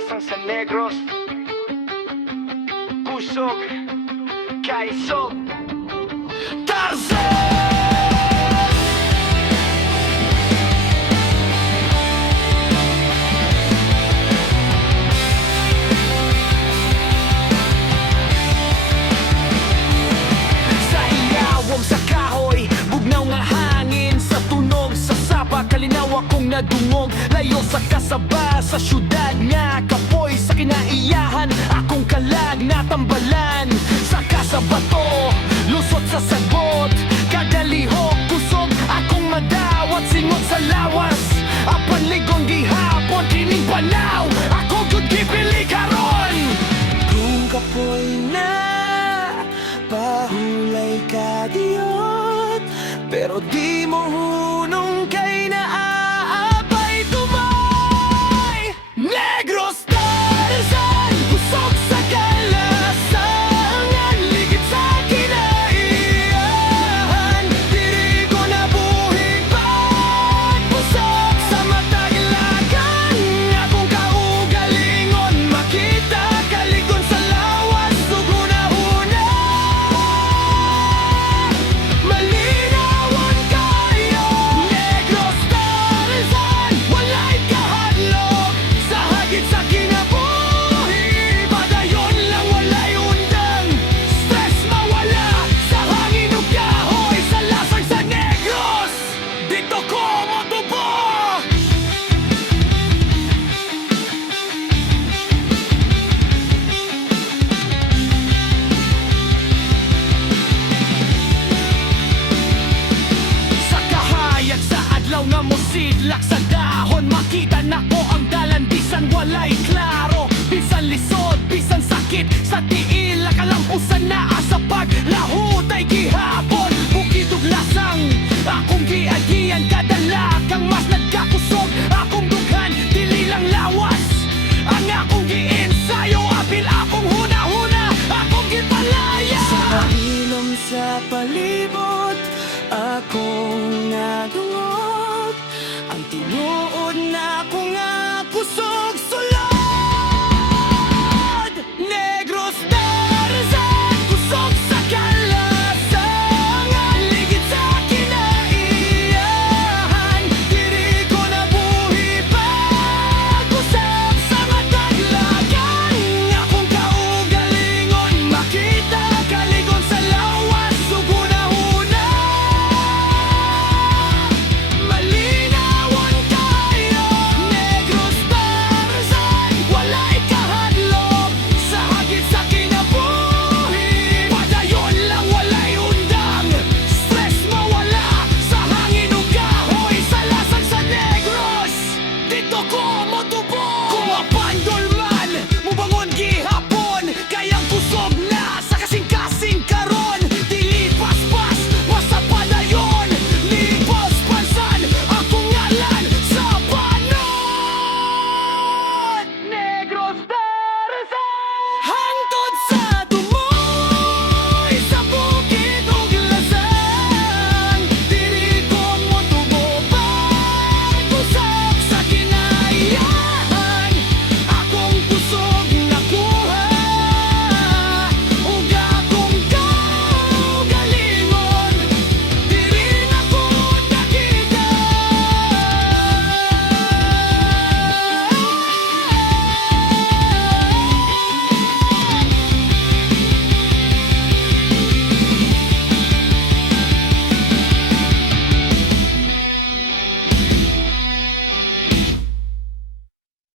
lasang sa Negros, Kusog, Kaisog, Tarzan! Sa iyawom sa kahoy, bugnaw nga hangin, sa tunog, sa sapa, kalinaw akong nadungog. Layo sa kasaba, sa syudad nga kapoy, sa kinaiyahan akong kalag natambalan. Sa kasabato, lusot sa sagot, kadalihok, kusog akong madawat, singot sa lawas. Apan ligong gihapon, kining panaw, ako gud gipili karon. Kung kapoy na pahulay ka diot, pero di mo hunong kay naaabay tumay. Negros Tarzan, kusog sa kalasangan, ligid sa kinaiyahan. Diri ko nabuhig pagpusok sa mataglagan. Akong kaugalingon, makita kalikon sa lawas, suguna-una. Malinawan kayo, Negros Tarzan, walay kahadlok sa hagit sa kinabuhi. Padayon lang walay undang, stress mawala sa hangin ug kahoy, sa lasang sa Negros, dito ko motubo. Sa kahayag sa adlaw nga mosidlak sa dahon, makita nako ang dalan bisan walay klaro. Bisan lisod, bisan sakit sa tiil, kalampusan naa sa paglahutay gihapon. Bukid ug lasang akong giagian